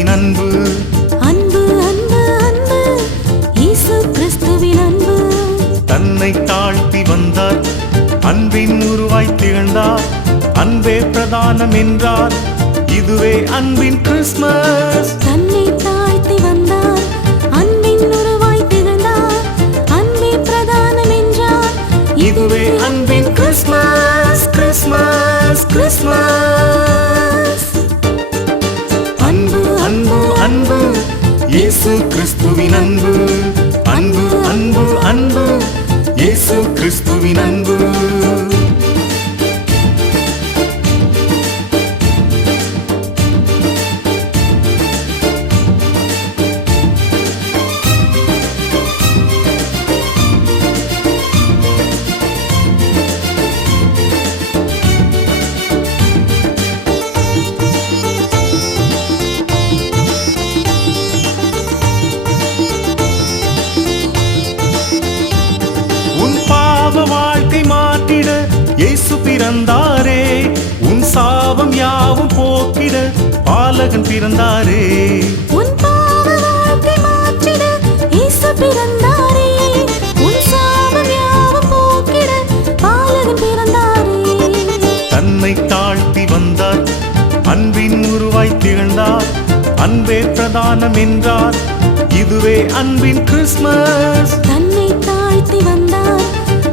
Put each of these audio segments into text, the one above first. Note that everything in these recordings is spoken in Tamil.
கிறிஸ்துவின் அன்பு. அன்பு அன்பு அன்பு இயேசு கிறிஸ்துவின் அன்பு. தன்னை தாழ்த்தி வந்தார், அன்பின் உருவாய் திகழ்ந்தார். அன்பே பிரதானம் என்றார், இதுவே அன்பின் கிறிஸ்மஸ். தன்னை தாழ்த்தி வந்தார், அன்பின் உருவாய் திகழ்ந்தார். அன்பே பிரதானம் என்றார், இதுவே அன்பின் கிறிஸ்மஸ். Christmas Christmas. அன்பு அன்பு அன்பு இயேசு கிறிஸ்துவின் அன்பு. அன்பு அன்பு அன்பு இயேசு கிறிஸ்துவின் அன்பு. வாழ்க்கை மாற்றிட இயேசு பிறந்தாரே. உன் சாபம் யாவும் போக்கிட பாலகன் பிறந்தாரே. உன் பாவ வாழ்க்கை மாற்றிட இயேசு பிறந்தாரே. உன் சாபம் யாவும் போக்கிட பாலகன் பிறந்தாரே. தன்னை தாழ்த்தி வந்தார், அன்பின் உருவாய் திகழ்ந்தார். அன்பே பிரதானம் என்றார், இதுவே அன்பின் கிறிஸ்மஸ். தன்னை தாழ்த்தி வந்தார்,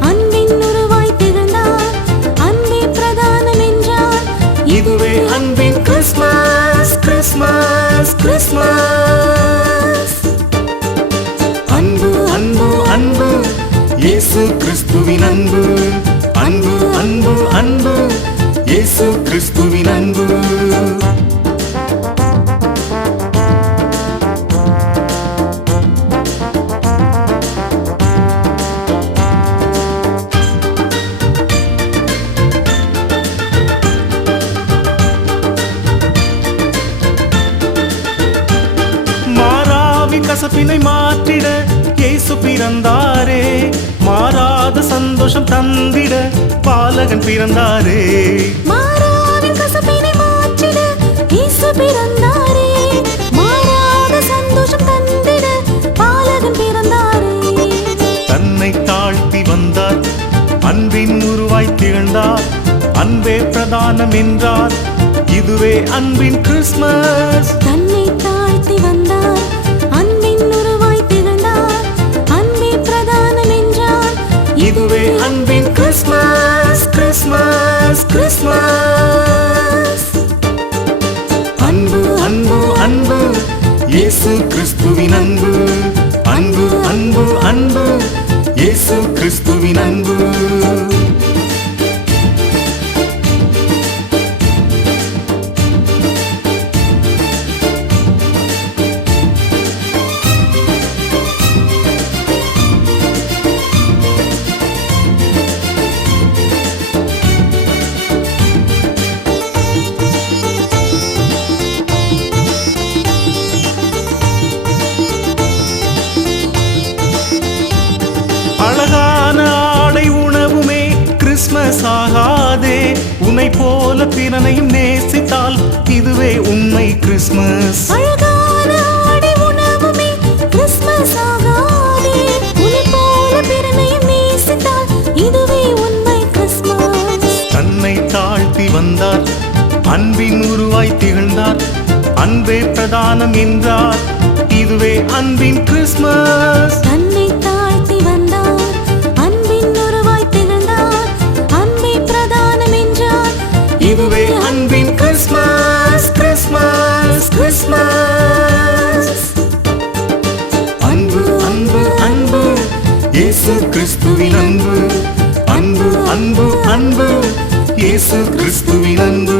அன்பின் உருவாய் திகழ்ந்தார். அன்பே பிரதானம் என்றார், இதுவே அன்பின் கிறிஸ்மஸ். Christmas Christmas. அன்பு அன்பு அன்பு இயேசு கிறிஸ்துவின் அன்பு. அன்பு அன்பு அன்பு இயேசு கிறிஸ்துவின் அன்பு. கசப்பினை மாற்றிட இயேசு பிறந்தாரே. மாறாத சந்தோஷம் தந்திட பாலகன் பிறந்தாரே. மாறாவின் கசப்பினை மாற்றிட இயேசு பிறந்தாரே. மாறாத சந்தோஷம் தந்திட பாலகன் பிறந்தாரே. தன்னை தாழ்த்தி வந்தார், அன்பின் உருவாய் திகழ்ந்தார். அன்பே பிரதானம் என்றார், இதுவே அன்பின் கிறிஸ்மஸ். தன்னை தாழ்த்தி வந்தார், அன்பின் உருவாய் திகழ்ந்தார். அன்பே பிரதானம் என்றார், இதுவே அன்பின் கிறிஸ்மஸ். Christmas Christmas. அன்பு அன்பு அன்பு இயேசு கிறிஸ்துவின் அன்பு. அன்பு அன்பு அன்பு இயேசு கிறிஸ்துவின் அன்பு. அழகான ஆடை உணவுமே கிறிஸ்மஸ் ஆகாதே. உன்னை போல பிறனையும் நேசித்தால் இதுவே உண்மை கிறிஸ்மஸ். அழகான ஆடை உணவுமே கிறிஸ்மஸ் ஆகாதே. உன்னை போல பிறனையும் நேசித்தால் இதுவே உண்மை கிறிஸ்மஸ். தன்னை தாழ்த்தி வந்தார், அன்பின் உருவாய் திகழ்ந்தார். அன்பே பிரதானம் என்றார், இதுவே அன்பின் கிறிஸ்மஸ். தன்னை தாழ்த்தி வந்தார், அன்பின் உருவாய் திகழ்ந்தார். அன்பே பிரதானம் என்றார், இதுவே அன்பின் கிறிஸ்மஸ். Christmas Christmas. அன்பு அன்பு அன்பு இயேசு கிறிஸ்துவின் அன்பு. அன்பு அன்பு அன்பு இயேசு கிறிஸ்துவின் அன்பு.